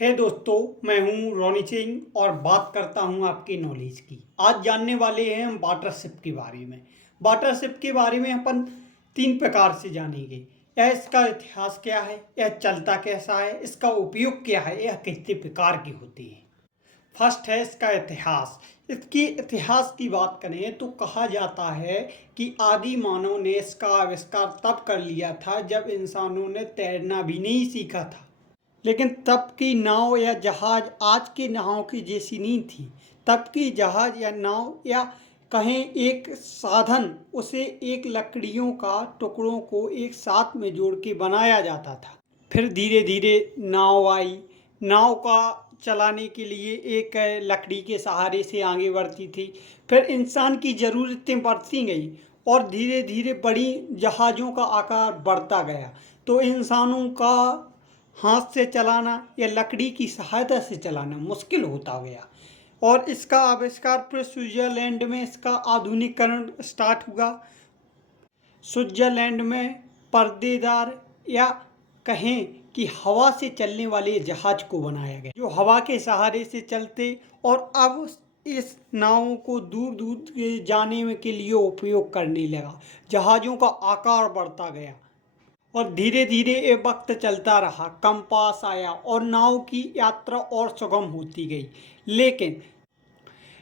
हे दोस्तों, मैं हूं रोनी सिंह और बात करता हूं आपकी नॉलेज की। आज जानने वाले हैं हम वाटरशिप के बारे में। वाटरशिप के बारे में अपन 3 प्रकार से जानेंगे। यह इसका इतिहास क्या है, यह चलता कैसा है, इसका उपयोग क्या है, यह कितने प्रकार के होते हैं। फर्स्ट है इसका इतिहास। इसकी इतिहास की बात करें तो कहा जाता है कि आदि मानव ने इसका आविष्कार तब कर लिया था जब इंसानों ने तैरना भी नहीं सीखा था। लेकिन तब की नाव या जहाज आज की नाव की जैसी नहीं थी। तब की जहाज या नाव या कहें एक साधन, उसे एक लकड़ियों का टुकड़ों को एक साथ में जोड़ के बनाया जाता था। फिर धीरे धीरे नाव आई। नाव का चलाने के लिए एक लकड़ी के सहारे से आगे बढ़ती थी। फिर इंसान की ज़रूरतें बढ़ती गई और धीरे धीरे बड़ी जहाज़ों का आकार बढ़ता गया। तो इंसानों का हाथ से चलाना या लकड़ी की सहायता से चलाना मुश्किल होता गया और इसका आविष्कार फिर स्विट्ज़रलैंड में इसका आधुनिकीकरण स्टार्ट हुआ। स्विट्ज़रलैंड में पर्देदार या कहें कि हवा से चलने वाले जहाज को बनाया गया जो हवा के सहारे से चलते और अब इस नावों को दूर दूर जाने में के लिए उपयोग करने लगा। जहाज़ों का आकार बढ़ता गया और धीरे धीरे ये वक्त चलता रहा। कंपास आया और नाव की यात्रा और सुगम होती गई। लेकिन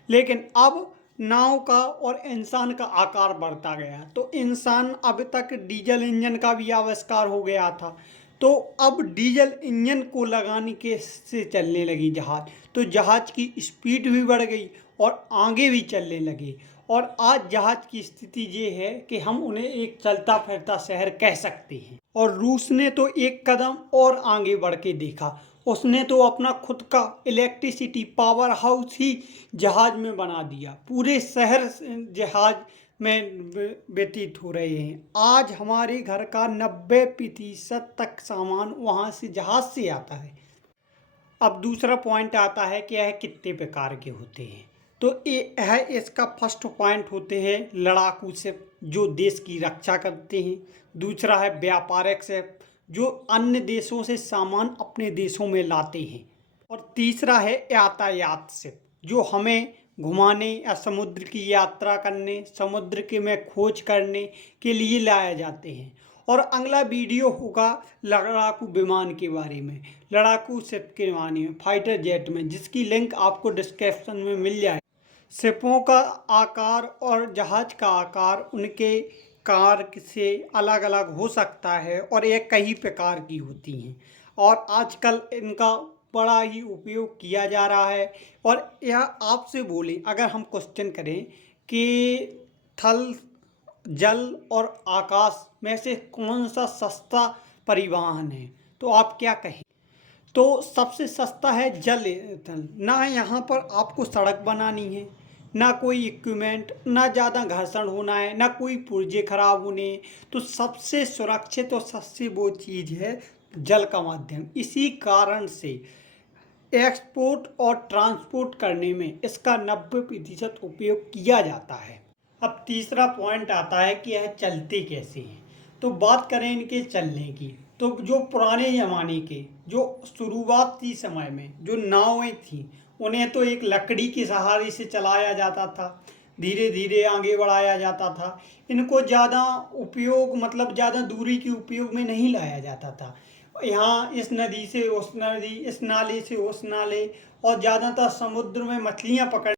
लेकिन अब नाव का और इंसान का आकार बढ़ता गया तो इंसान अब तक डीजल इंजन का भी आविष्कार हो गया था। तो अब डीजल इंजन को लगाने के से चलने लगी जहाज, तो जहाज की स्पीड भी बढ़ गई और आगे भी चलने लगे। और आज जहाज की स्थिति ये है कि हम उन्हें एक चलता फिरता शहर कह सकते हैं। और रूस ने तो एक कदम और आगे बढ़ के देखा। उसने तो अपना खुद का इलेक्ट्रिसिटी पावर हाउस ही जहाज में बना दिया। पूरे शहर जहाज में व्यतीत हो रहे हैं। आज हमारे घर का 90% तक सामान वहाँ से जहाज से आता है। अब दूसरा पॉइंट आता है कि यह कितने प्रकार के होते हैं। तो ये है इसका फर्स्ट पॉइंट होते हैं लड़ाकू शिप जो देश की रक्षा करते हैं। दूसरा है व्यापारिक शिप जो अन्य देशों से सामान अपने देशों में लाते हैं। और तीसरा है यातायात शिप जो हमें घुमाने या समुद्र की यात्रा करने, समुद्र के में खोज करने के लिए लाए जाते हैं। और अगला वीडियो होगा लड़ाकू विमान के बारे में, लड़ाकू शिप के बारे में, फाइटर जेट में, जिसकी लिंक आपको डिस्क्रिप्शन में मिल जाए। शिपों का आकार और जहाज का आकार उनके कार से अलग अलग हो सकता है और ये कई प्रकार की होती हैं और आजकल इनका बड़ा ही उपयोग किया जा रहा है। और यह आपसे बोले अगर हम क्वेश्चन करें कि थल, जल और आकाश में से कौन सा सस्ता परिवहन है तो आप क्या कहें? तो सबसे सस्ता है जल ईंधन। ना यहाँ पर आपको सड़क बनानी है, ना कोई इक्विपमेंट, ना ज़्यादा घर्षण होना है, ना कोई पुर्जे खराब होने। तो सबसे सुरक्षित और सस्ती वो चीज़ है जल का माध्यम। इसी कारण से एक्सपोर्ट और ट्रांसपोर्ट करने में इसका 90% उपयोग किया जाता है। अब तीसरा पॉइंट आता है कि यह चलते कैसे हैं। तो बात करें इनके चलने की, तो जो पुराने ज़माने के जो शुरुआती समय में जो नावें थीं उन्हें तो एक लकड़ी के सहारे से चलाया जाता था, धीरे धीरे आगे बढ़ाया जाता था। इनको ज़्यादा उपयोग मतलब ज़्यादा दूरी के उपयोग में नहीं लाया जाता था। यहाँ इस नदी से उस नदी, इस नाले से उस नाले और ज़्यादातर समुद्र में मछलियाँ पकड़ने